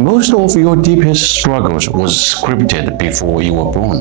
Most of your deepest struggles was scripted before you were born.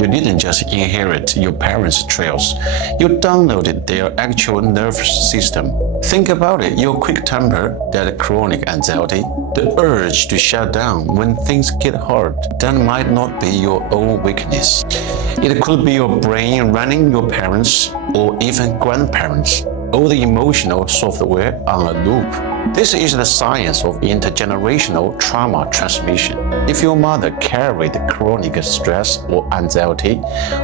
You didn't just inherit your parents' traits, you downloaded their actual nervous system. Think about it, your quick temper, that chronic anxiety, the urge to shut down when things get hard, that might not be your own weakness. It could be your brain running your parents or even grandparents, all the emotional software on a loop. This is the science of intergenerational trauma transmission. If your mother carried chronic stress or anxiety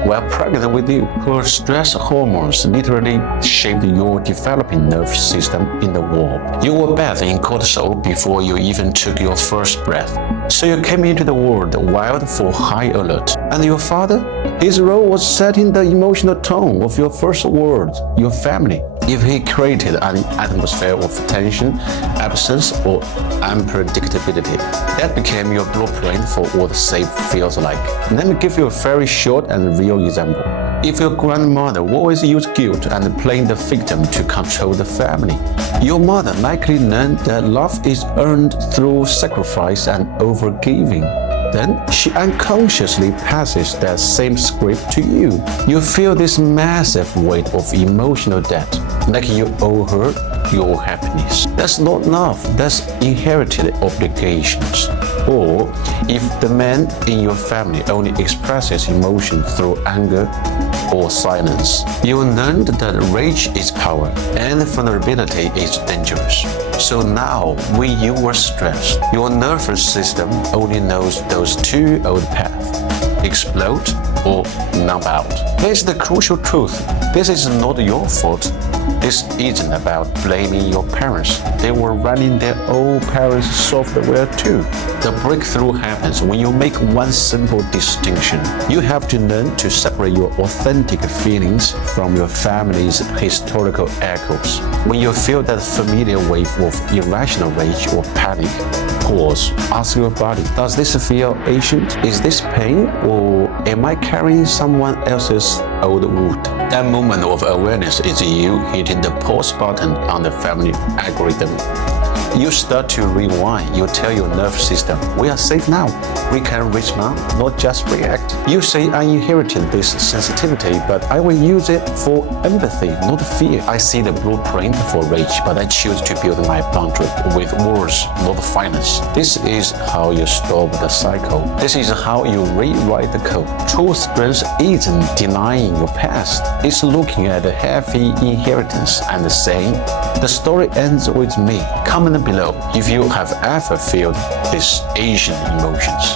while pregnant with you, her stress hormones literally shaped your developing nervous system in the womb. You were bathed in cortisol before you even took your first breath. So you came into the world wired for high alert. And your father? His role was setting the emotional tone of your first world, your family. If he created an atmosphere of tension, absence, or unpredictability, that became your blueprint for what safe feels like. Let me give you a very short and real example. If your grandmother always used guilt and playing the victim to control the family, your mother likely learned that love is earned through sacrifice and overgiving. Then she unconsciously passes that same script to you. You feel this massive weight of emotional debt, like you owe her your happiness. That's not love, that's inherited obligations. Or if the man in your family only expresses emotion through anger or silence, you learned that rage is power and vulnerability is dangerous. So now, when you were stressed, your nervous system only knows those two old paths: explode or numb out. Here's the crucial truth. This is not your fault. This isn't about blaming your parents. They were running their own parents' software too. The breakthrough happens when you make one simple distinction. You have to learn to separate your authentic feelings from your family's historical echoes. When you feel that familiar wave of irrational rage or panic, pause, ask your body, does this feel ancient? Is this pain, or am I carrying someone else's old wound? That moment of awareness is you hitting the pause button on the family algorithm. You start to rewind. You tell your nervous system, we are safe now. We can respond, not just react. You say, I inherited this sensitivity, but I will use it for empathy, not fear. I see the blueprint for rage, but I choose to build my boundary with words, not violence. This is how you stop the cycle. This is how you rewrite the code. True strength isn't denying your past. It's looking at a heavy inheritance and saying, the story ends with me. Comment below if you have ever felt these Asian emotions.